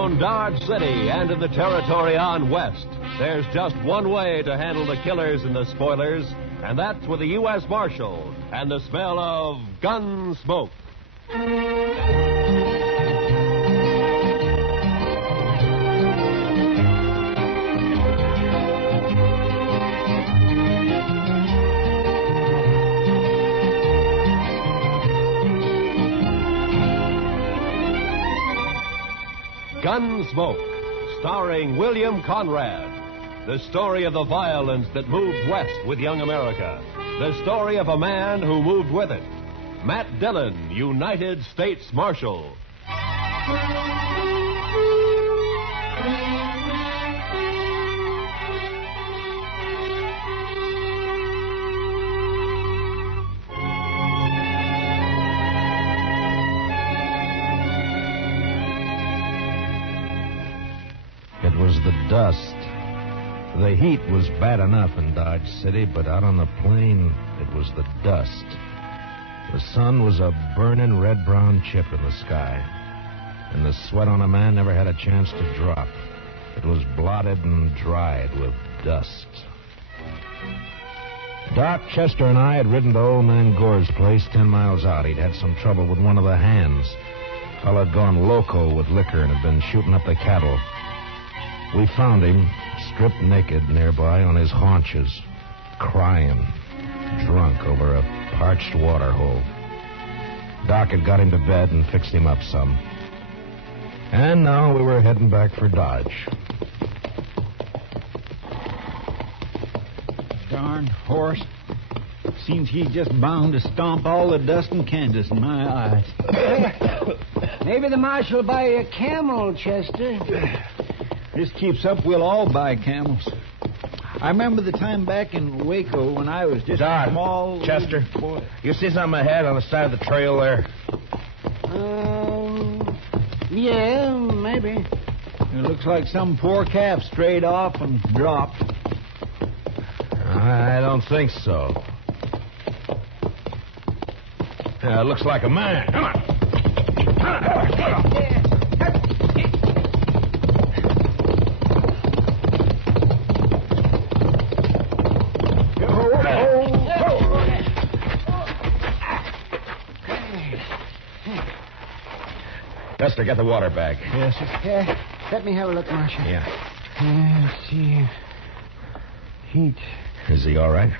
Around Dodge City and in the territory on West, there's just one way to handle the killers and the spoilers, and that's with a U.S. Marshal and the smell of Gunsmoke. Gunsmoke, starring William Conrad. The story of the violence that moved west with young America. The story of a man who moved with it. Matt Dillon, United States Marshal. It was the dust. The heat was bad enough in Dodge City, but out on the plain, it was the dust. The sun was a burning red-brown chip in the sky, and the sweat on a man never had a chance to drop. It was blotted and dried with dust. Doc, Chester, and I had ridden to old man Gore's place 10 miles out. He'd had some trouble with one of the hands. Fellow had gone loco with liquor and had been shooting up the cattle. We found him, stripped naked nearby on his haunches, crying, drunk over a parched water hole. Doc had got him to bed and fixed him up some. And now we were heading back for Dodge. Darn horse. Seems he's just bound to stomp all the dust in Kansas in my eyes. Maybe the marshal will buy you a camel, Chester. This keeps up, we'll all buy camels. I remember the time back in Waco when I was just a small... Chester, boy. You see something ahead on the side of the trail there? Yeah, maybe. It looks like some poor calf strayed off and dropped. I don't think so. It looks like a man. Come on. Chester, get the water bag. Yes, sir. Yeah, let me have a look, Marshal. Yeah. Let's see. Heat. Is he all right?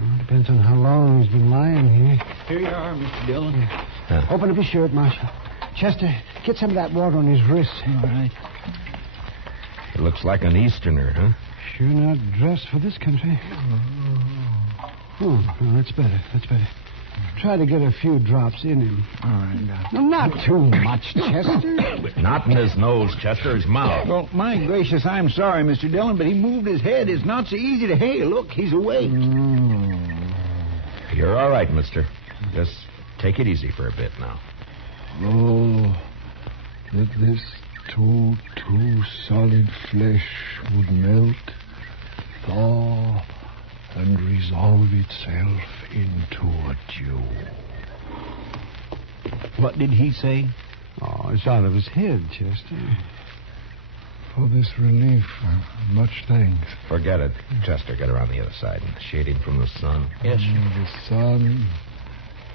Well, depends on how long he's been lying here. Here you are, Mr. Dillon. Open up his shirt, Marshal. Chester, get some of that water on his wrist. All right. It looks like an Easterner, huh? Sure not dressed for this country. Oh, that's better. That's better. Try to get a few drops in him. All right. No, not too much, Chester. Not in his nose, Chester, his mouth. Well, my gracious, I'm sorry, Mr. Dillon, but he moved his head. It's not so easy to hail. Look, he's awake. You're all right, mister. Just take it easy for a bit now. Oh, that this too solid flesh would melt, thaw, and resolve itself into a dew. What did he say? Oh, it's out of his head, Chester. For this relief, much thanks. Forget it. Chester, get around the other side and shade him from the sun. Yes, sir. The sun.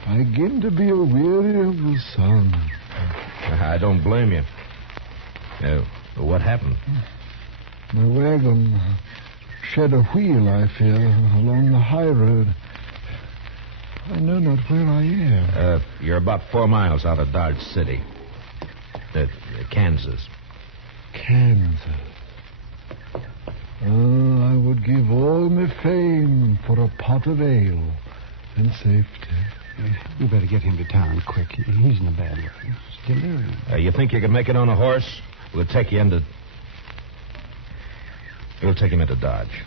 I begin to be weary of the sun. I don't blame you. What happened? My wagon shed a wheel, I fear, along the high road. I know not where I am. You're about 4 miles out of Dodge City. Kansas. Kansas. Oh, I would give all my fame for a pot of ale and safety. We better get him to town quick. He's in a bad way. He's delirious. You think you can make it on a horse? We'll take you into... We'll take him into Dodge.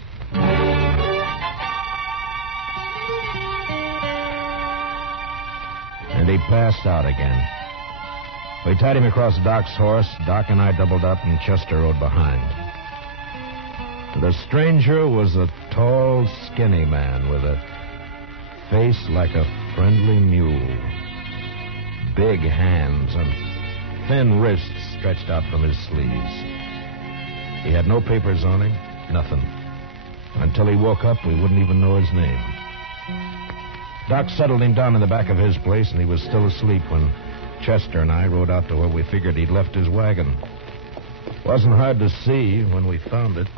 And he passed out again. We tied him across Doc's horse. Doc and I doubled up, and Chester rode behind. The stranger was a tall, skinny man with a face like a friendly mule. Big hands and thin wrists stretched out from his sleeves. He had no papers on him, nothing. Until he woke up, we wouldn't even know his name. Doc settled him down in the back of his place, and he was still asleep when Chester and I rode out to where we figured he'd left his wagon. Wasn't hard to see when we found it.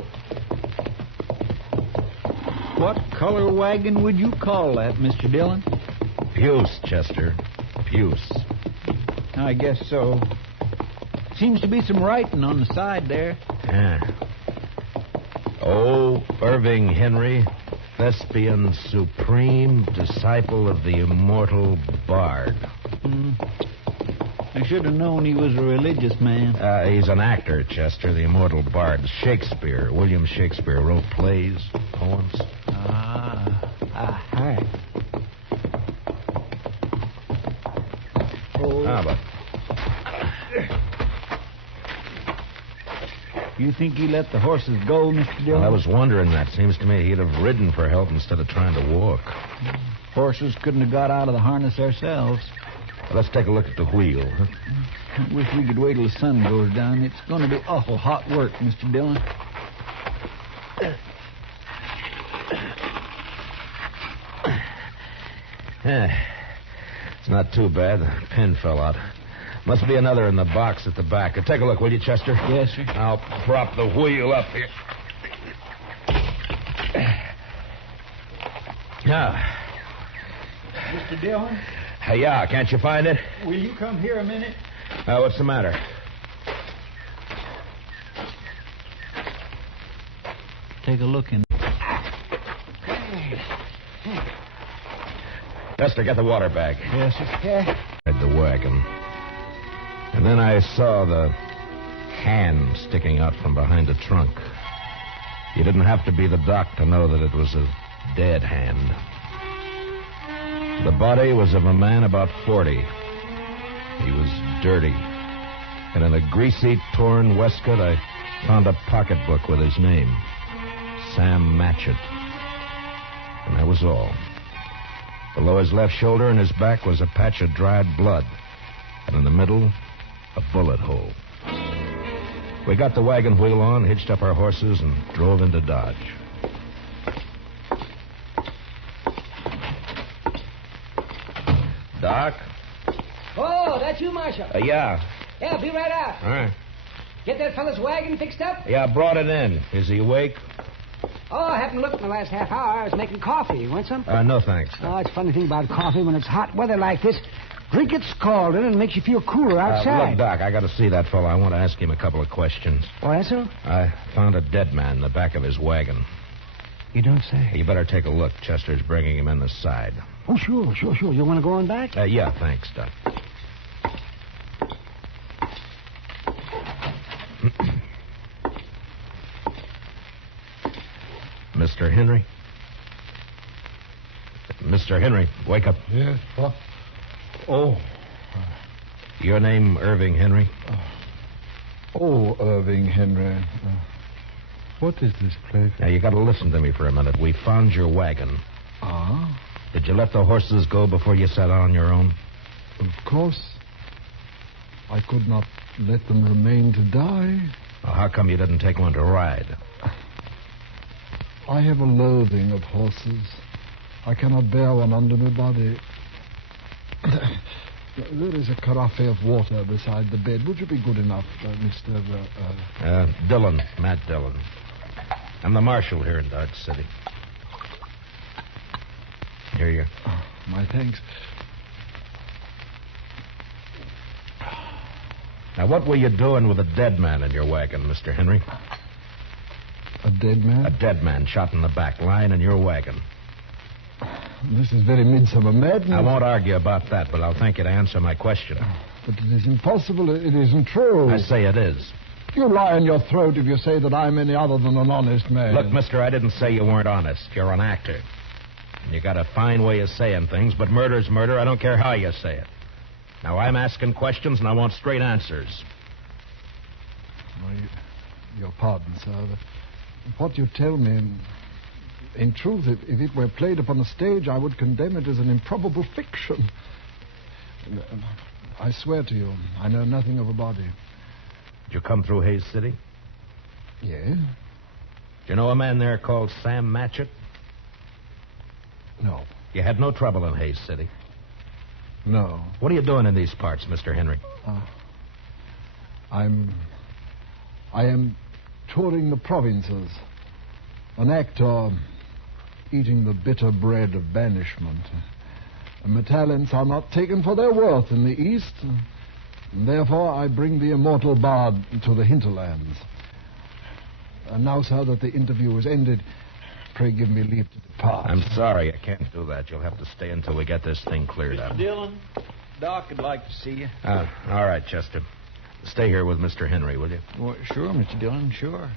What color wagon would you call that, Mr. Dillon? Puce, Chester. Puce. I guess so. Seems to be some writing on the side there. Yeah. Oh, Irving Henry, thespian supreme, disciple of the immortal bard. I should have known he was a religious man. He's an actor, Chester, the immortal bard. Shakespeare, William Shakespeare, wrote plays, poems. Hi. But You think he let the horses go, Mr. Dillon? I was wondering that. Seems to me he'd have ridden for help instead of trying to walk. Horses couldn't have got out of the harness ourselves. Let's take a look at the wheel. Huh? I wish we could wait till the sun goes down. It's going to be awful hot work, Mr. Dillon. It's not too bad. The pin fell out. Must be another in the box at the back. Take a look, will you, Chester? Yes, sir. I'll prop the wheel up here. Now. Mr. Dillon? Yeah, can't you find it? Will you come here a minute? What's the matter? Take a look in. Chester, get the water bag. Yes, sir. Yeah. The wagon. And then I saw the hand sticking out from behind the trunk. You didn't have to be the doc to know that it was a dead hand. The body was of a man about 40. He was dirty. And in a greasy, torn waistcoat, I found a pocketbook with his name. Sam Matchett. And that was all. Below his left shoulder and his back was a patch of dried blood. And in the middle, a bullet hole. We got the wagon wheel on, hitched up our horses, and drove into Dodge. Doc? Oh, that's you, Marshal. Yeah. Yeah, be right out. All right. Get that fella's wagon fixed up? Yeah, I brought it in. Is he awake? Oh, I haven't looked in the last half hour. I was making coffee. You want some? No, thanks. Oh, it's a funny thing about coffee. When it's hot weather like this, drink it scalded and it makes you feel cooler outside. Look, Doc, I got to see that fellow. I want to ask him a couple of questions. Oh, that's so? I found a dead man in the back of his wagon. You don't say. You better take a look. Chester's bringing him in the side. Oh, sure. You want to go on back? Yeah, thanks, Doc. Mr. Henry? Mr. Henry, wake up. Yes, what? Oh. Your name, Irving Henry? Irving Henry. What is this place? Now, you got to listen to me for a minute. We found your wagon. Ah? Did you let the horses go before you sat on your own? Of course. I could not let them remain to die. Well, how come you didn't take one to ride? I have a loathing of horses. I cannot bear one under my body. There is a carafe of water beside the bed. Would you be good enough, Mr. Dillon, Matt Dillon. I'm the marshal here in Dodge City. Here you are. Oh, my thanks. Now, what were you doing with a dead man in your wagon, Mr. Henry? A dead man? A dead man shot in the back, lying in your wagon. This is very midsummer madness. I won't argue about that, but I'll thank you to answer my question. But it is impossible. It isn't true. I say it is. You lie in your throat if you say that I'm any other than an honest man. Look, mister, I didn't say you weren't honest. You're an actor. And you got a fine way of saying things, but murder's murder. I don't care how you say it. Now, I'm asking questions, and I want straight answers. Well, your pardon, sir. What you tell me, in truth, if it were played upon a stage, I would condemn it as an improbable fiction. I swear to you, I know nothing of a body. Did you come through Hayes City? Yes? Do you know a man there called Sam Matchett? No. You had no trouble in Hayes City? No. What are you doing in these parts, Mr. Henry? I am touring the provinces. An actor eating the bitter bread of banishment. And my talents are not taken for their worth in the East. And therefore, I bring the immortal bard to the hinterlands. And now, sir, that the interview is ended, pray give me leave to depart. I'm sorry, I can't do that. You'll have to stay until we get this thing cleared up. Mr. Dillon, Doc would like to see you. All right, Chester. Stay here with Mr. Henry, will you? Well, sure, Mr. Dillon, sure.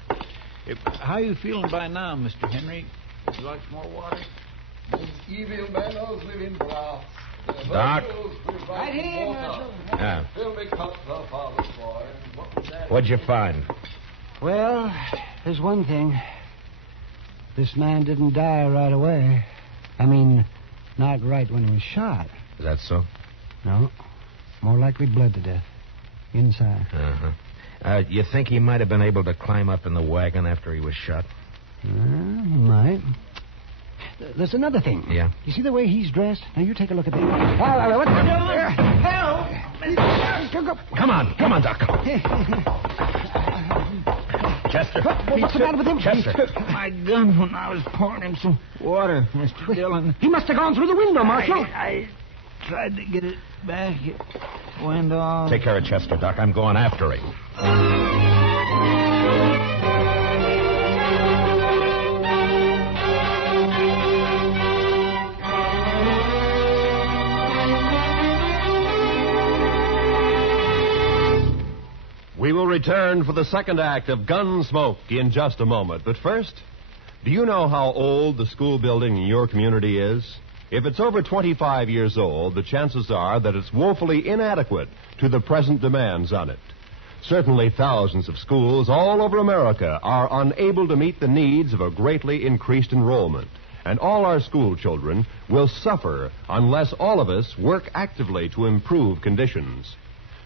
How are you feeling by now, Mr. Henry? Would you like some more water? Evil manners live in brass. Doc? Right here, Marshal. Yeah. Fill me cup, sir, father's boy. What was that? What'd you find? Well, there's one thing. This man didn't die right away. I mean, not right when he was shot. Is that so? No. More likely bled to death. Inside. Uh-huh. You think he might have been able to climb up in the wagon after he was shot? He might. There's another thing. Yeah? You see the way he's dressed? Now, you take a look at that. What the hell? Come on, Doc. Chester. What's the matter with him? Chester. He took my gun when I was pouring him some water, Mr. Dillon. He must have gone through the window, Marshal. I tried to get it back. It went off. Take care of Chester, Doc. I'm going after him. We will return for the second act of Gunsmoke in just a moment. But first, do you know how old the school building in your community is? If it's over 25 years old, the chances are that it's woefully inadequate to the present demands on it. Certainly thousands of schools all over America are unable to meet the needs of a greatly increased enrollment. And all our school children will suffer unless all of us work actively to improve conditions.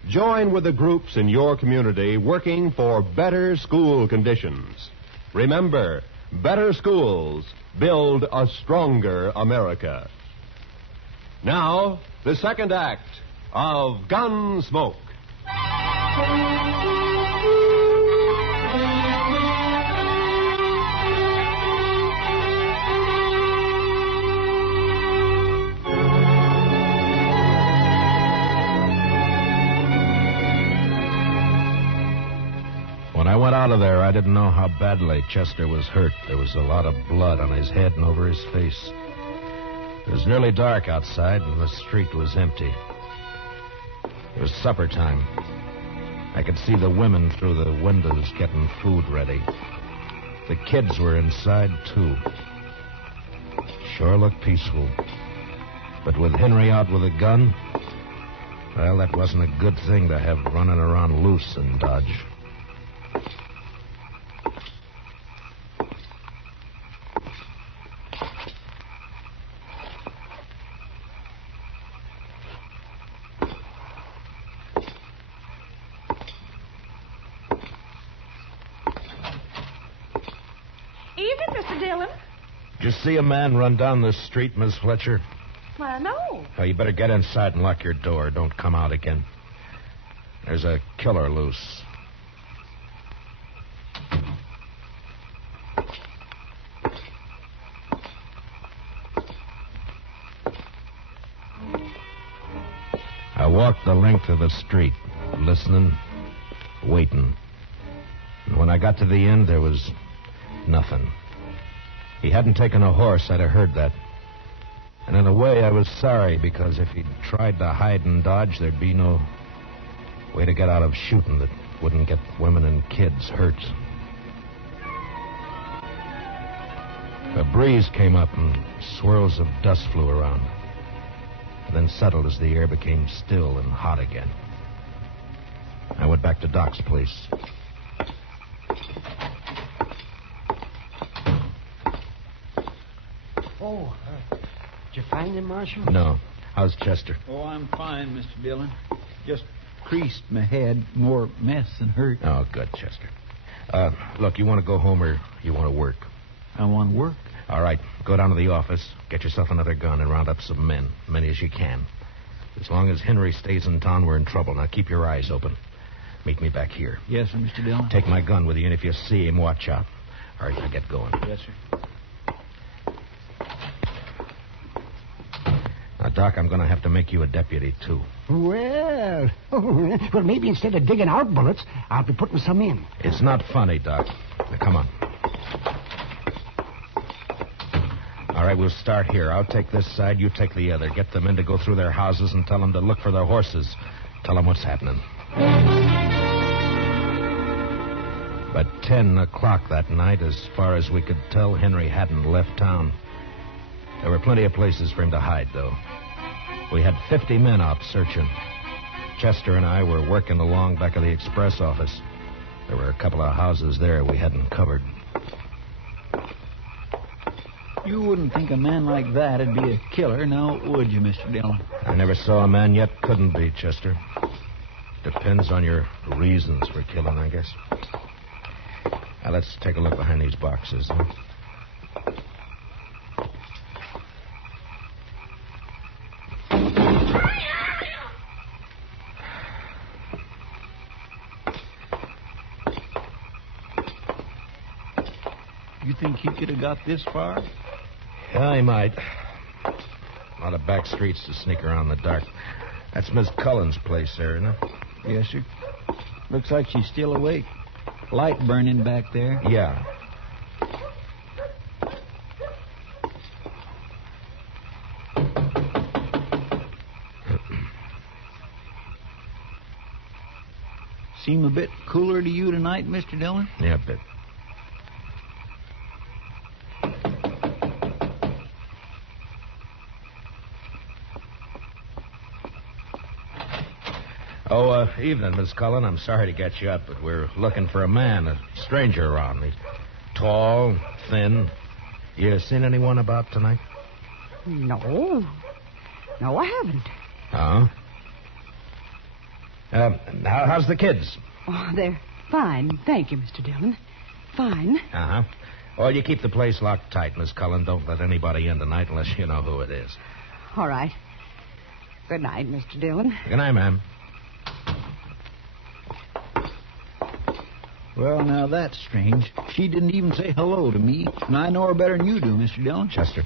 Join with the groups in your community working for better school conditions. Remember, better schools build a stronger America. Now, the second act of Gunsmoke. When I went out of there, I didn't know how badly Chester was hurt. There was a lot of blood on his head and over his face. It was nearly dark outside, and the street was empty. It was supper time. I could see the women through the windows getting food ready. The kids were inside, too. Sure looked peaceful. But with Henry out with a gun, well, that wasn't a good thing to have running around loose in Dodge. Evening, Mr. Dillon. Did you see a man run down the street, Miss Fletcher? Why, no. Oh, you better get inside and lock your door. Don't come out again. There's a killer loose. I walked the length of the street, listening, waiting. And when I got to the end, there was nothing. He hadn't taken a horse, I'd have heard that. And in a way, I was sorry, because if he'd tried to hide and dodge, there'd be no way to get out of shooting that wouldn't get women and kids hurt. A breeze came up and swirls of dust flew around, and then settled as the air became still and hot again. I went back to Doc's place. Did you find him, Marshal? No. How's Chester? Oh, I'm fine, Mr. Dillon. Just creased my head. More mess than hurt. Oh, good, Chester. Look, you want to go home or you want to work? I want to work. All right, go down to the office, get yourself another gun, and round up some men. Many as you can. As long as Henry stays in town, we're in trouble. Now, keep your eyes open. Meet me back here. Yes, sir, Mr. Dillon. Take my gun with you, and if you see him, watch out. All right, now get going. Yes, sir. Now, Doc, I'm going to have to make you a deputy, too. Well, maybe instead of digging out bullets, I'll be putting some in. It's not funny, Doc. Now, come on. All right, we'll start here. I'll take this side, you take the other. Get the men to go through their houses and tell them to look for their horses. Tell them what's happening. But 10 o'clock that night, as far as we could tell, Henry hadn't left town. There were plenty of places for him to hide, though. We had 50 men out searching. Chester and I were working along back of the express office. There were a couple of houses there we hadn't covered. You wouldn't think a man like that would be a killer, now would you, Mr. Dillon? I never saw a man yet couldn't be, Chester. Depends on your reasons for killing, I guess. Now, let's take a look behind these boxes, huh? You think he could have got this far? Yeah, he might. A lot of back streets to sneak around in the dark. That's Miss Cullen's place there, isn't it? Yes, sir. Looks like she's still awake. Light burning back there. Yeah. Seem a bit cooler to you tonight, Mr. Dillon? Yeah, a bit. Oh, evening, Miss Cullen. I'm sorry to get you up, but we're looking for a man, a stranger around. He's tall, thin. You seen anyone about tonight? No. No, I haven't. Oh? How's the kids? Oh, they're fine. Thank you, Mr. Dillon. Fine. Uh-huh. Well, you keep the place locked tight, Miss Cullen. Don't let anybody in tonight unless you know who it is. All right. Good night, Mr. Dillon. Good night, ma'am. Well, now that's strange. She didn't even say hello to me, and I know her better than you do, Mr. Dillon. Chester,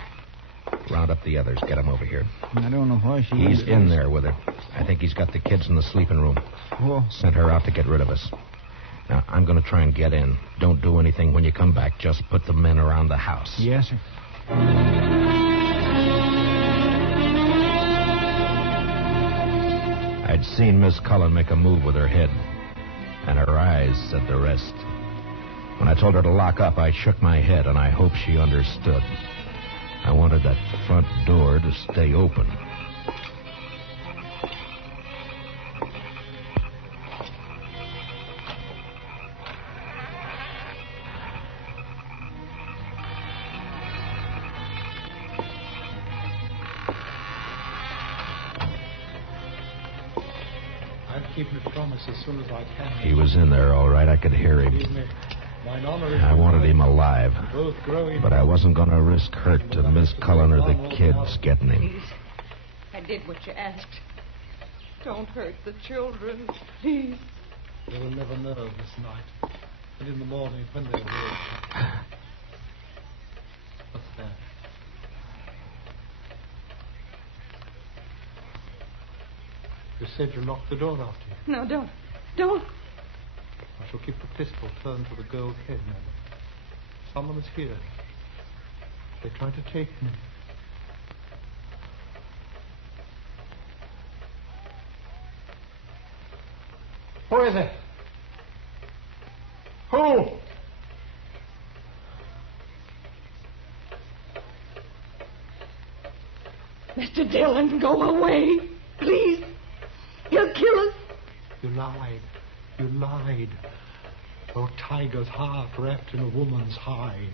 round up the others. Get them over here. I don't know why she... He's in there with her. I think he's got the kids in the sleeping room. Oh. Sent her out to get rid of us. Now, I'm going to try and get in. Don't do anything when you come back. Just put the men around the house. Yes, sir. I'd seen Miss Cullen make a move with her head, and her eyes said the rest. When I told her to lock up, I shook my head, and I hope she understood. I wanted that front door to stay open. Keep my promise as soon as I can. He was in there, all right. I could hear him. I wanted him alive. But I wasn't going to risk hurt to Miss Cullen or the kids getting him. Please. I did what you asked. Don't hurt the children, please. They will never know this night. And in the morning, when they will. What's that? You said you locked the door after you. No, don't. Don't. I shall keep the pistol turned to the girl's head, madam. Someone is here. They try to take me. Who is it? Who? Mr. Dillon, go away. Please. You'll kill us. You lied. You lied. Oh, tiger's heart wrapped in a woman's hide.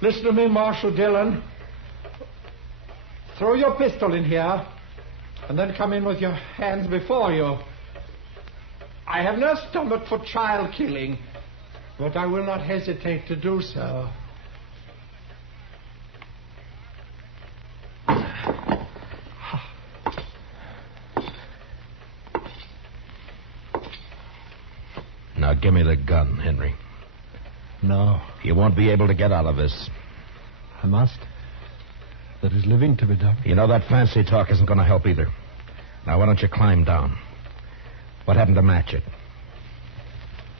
Listen to me, Marshal Dillon. Throw your pistol in here. and then come in with your hands before you. I have no stomach for child killing, but I will not hesitate to do so. Now, give me the gun, Henry. No. You won't be able to get out of this. I must. There is living to be done. You know, that fancy talk isn't going to help either. Now, why don't you climb down? What happened to Matchett?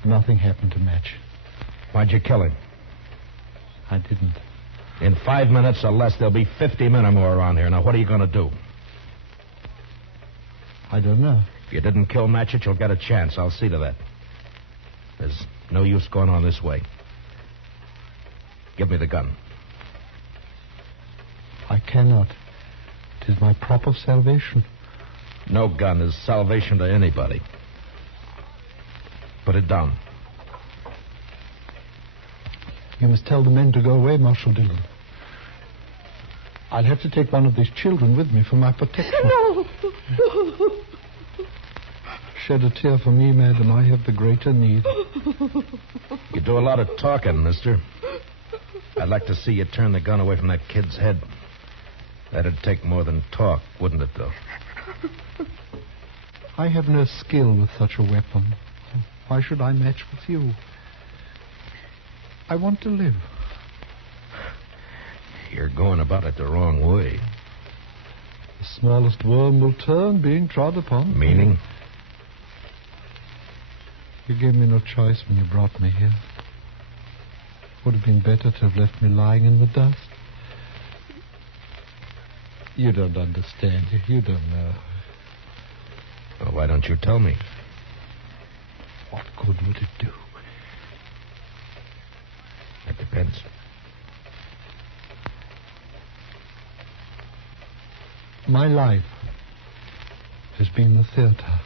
Nothing happened to Match. Why'd you kill him? I didn't. In 5 minutes or less, there'll be 50 men or more around here. Now, what are you going to do? I don't know. If you didn't kill Matchett, you'll get a chance. I'll see to that. There's no use going on this way. Give me the gun. I cannot. It is my prop of salvation. No gun is salvation to anybody. Put it down. You must tell the men to go away, Marshal Dillon. I'll have to take one of these children with me for my protection. No. Shed a tear for me, madam. I have the greater need. You do a lot of talking, mister. I'd like to see you turn the gun away from that kid's head. That'd take more than talk, wouldn't it, though? I have no skill with such a weapon. Why should I match with you? I want to live. You're going about it the wrong way. The smallest worm will turn, being trod upon. Meaning? You gave me no choice when you brought me here. Would have been better to have left me lying in the dust. You don't understand. You don't know. Well, why don't you tell me? What good would it do? That depends. My life has been the theater.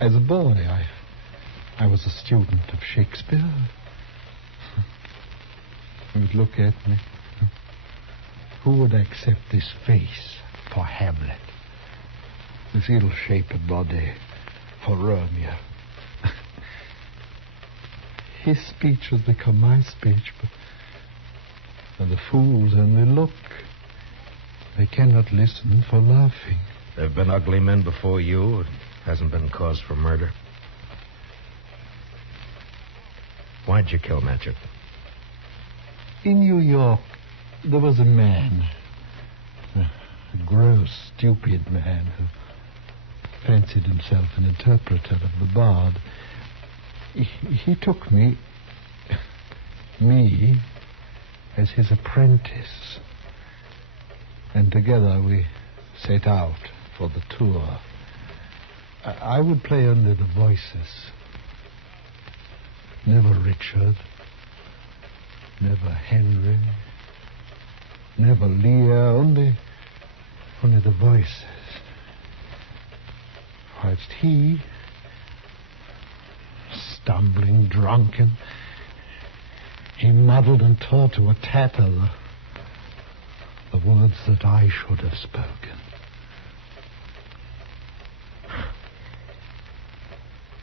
As a boy, I was a student of Shakespeare. You would look at me. Who would accept this face for Hamlet? This ill-shaped body for Romeo? His speech has become my speech, but the fools only look. They cannot listen for laughing. There have been ugly men before you. It hasn't been cause for murder. Why'd you kill Matchett? In New York, there was a man, a gross, stupid man who fancied himself an interpreter of the bard. He took me, as his apprentice. And together we set out for the tour. I would play only the voices. Never Richard. Never Henry. Never Lear. Only the voices. Whilst he, stumbling, drunken, he muddled and tore to a tatter the words that I should have spoken.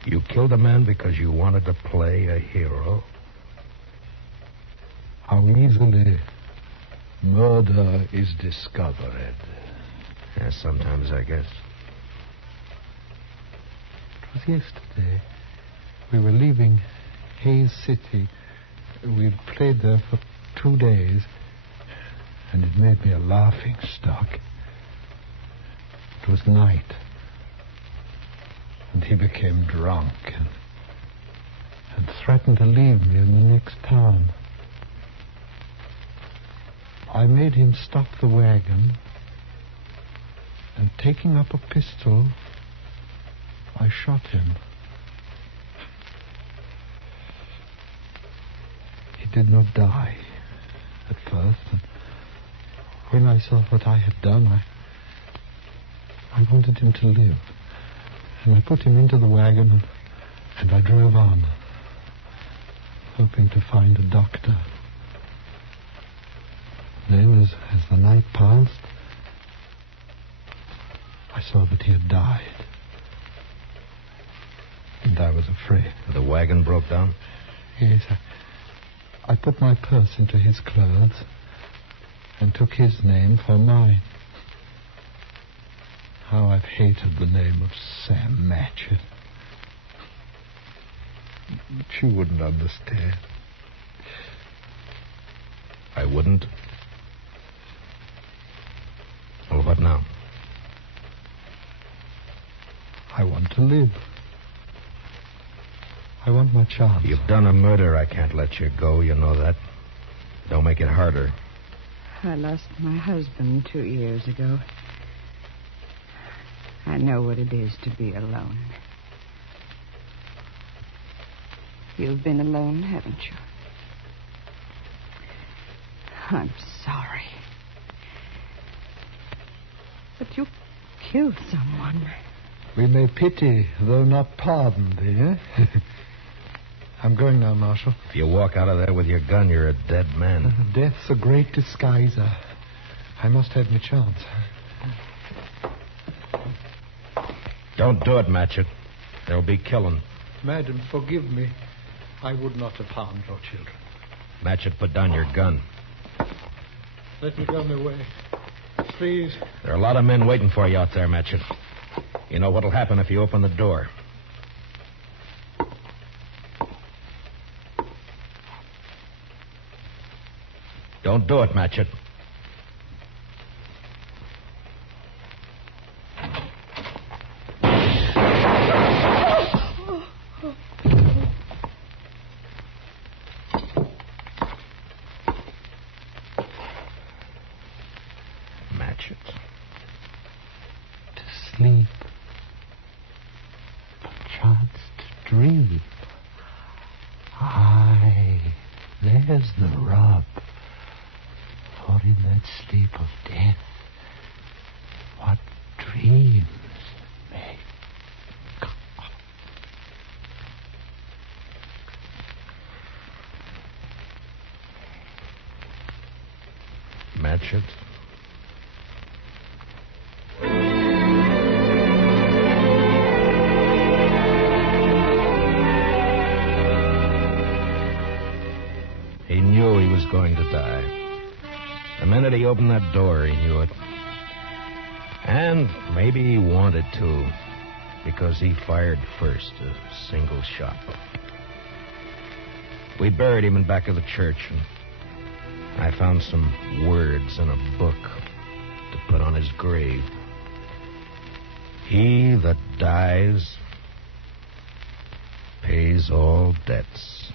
You killed a man because you wanted to play a hero? How easily murder is discovered. Yeah, sometimes, I guess. It was yesterday. We were leaving Hayes City. We'd played there for 2 days, and it made me a laughing stock. It was night, and he became drunk and threatened to leave me in the next town. I made him stop the wagon, and taking up a pistol, I shot him. He did not die at first, and when I saw what I had done, I wanted him to live. And I put him into the wagon, and I drove on, hoping to find a doctor. Then, as the night passed, I saw that he had died. And I was afraid. The wagon broke down? Yes, I put my purse into his clothes and took his name for mine. How I've hated the name of Sam Matchett. But you wouldn't understand. I wouldn't? Well, what now? I want to live. I want my chance. You've done a murder. I can't let you go. You know that. Don't make it harder. I lost my husband 2 years ago. I know what it is to be alone. You've been alone, haven't you? I'm sorry. But you killed someone. We may pity, though not pardon thee, eh? I'm going now, Marshal. If you walk out of there with your gun, you're a dead man. Death's a great disguiser. I must have my chance. Don't do it, Matchett. There'll be killing. Madam, forgive me. I would not have harmed your children. Matchett, put down your gun. Let me go my way. Please. There are a lot of men waiting for you out there, Matchett. You know what'll happen if you open the door. Don't do it, Matchett. Sleep. Perchance to dream. Aye, there's the rub. For in that sleep of death, what dreams may come. Matchett. He knew he was going to die. The minute he opened that door, he knew it. And maybe he wanted to, because he fired first, a single shot. We buried him in back of the church, and I found some words in a book to put on his grave. He that dies pays all debts.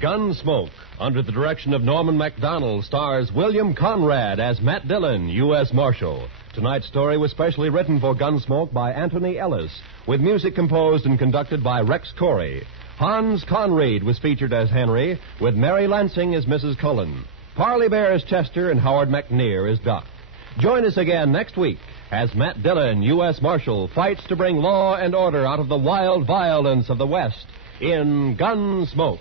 Gunsmoke, under the direction of Norman Macdonnell, stars William Conrad as Matt Dillon, U.S. Marshal. Tonight's story was specially written for Gunsmoke by Anthony Ellis, with music composed and conducted by Rex Corey. Hans Conrad was featured as Henry, with Mary Lansing as Mrs. Cullen. Parley Baer as Chester, and Howard McNear as Doc. Join us again next week as Matt Dillon, U.S. Marshal, fights to bring law and order out of the wild violence of the West in Gunsmoke.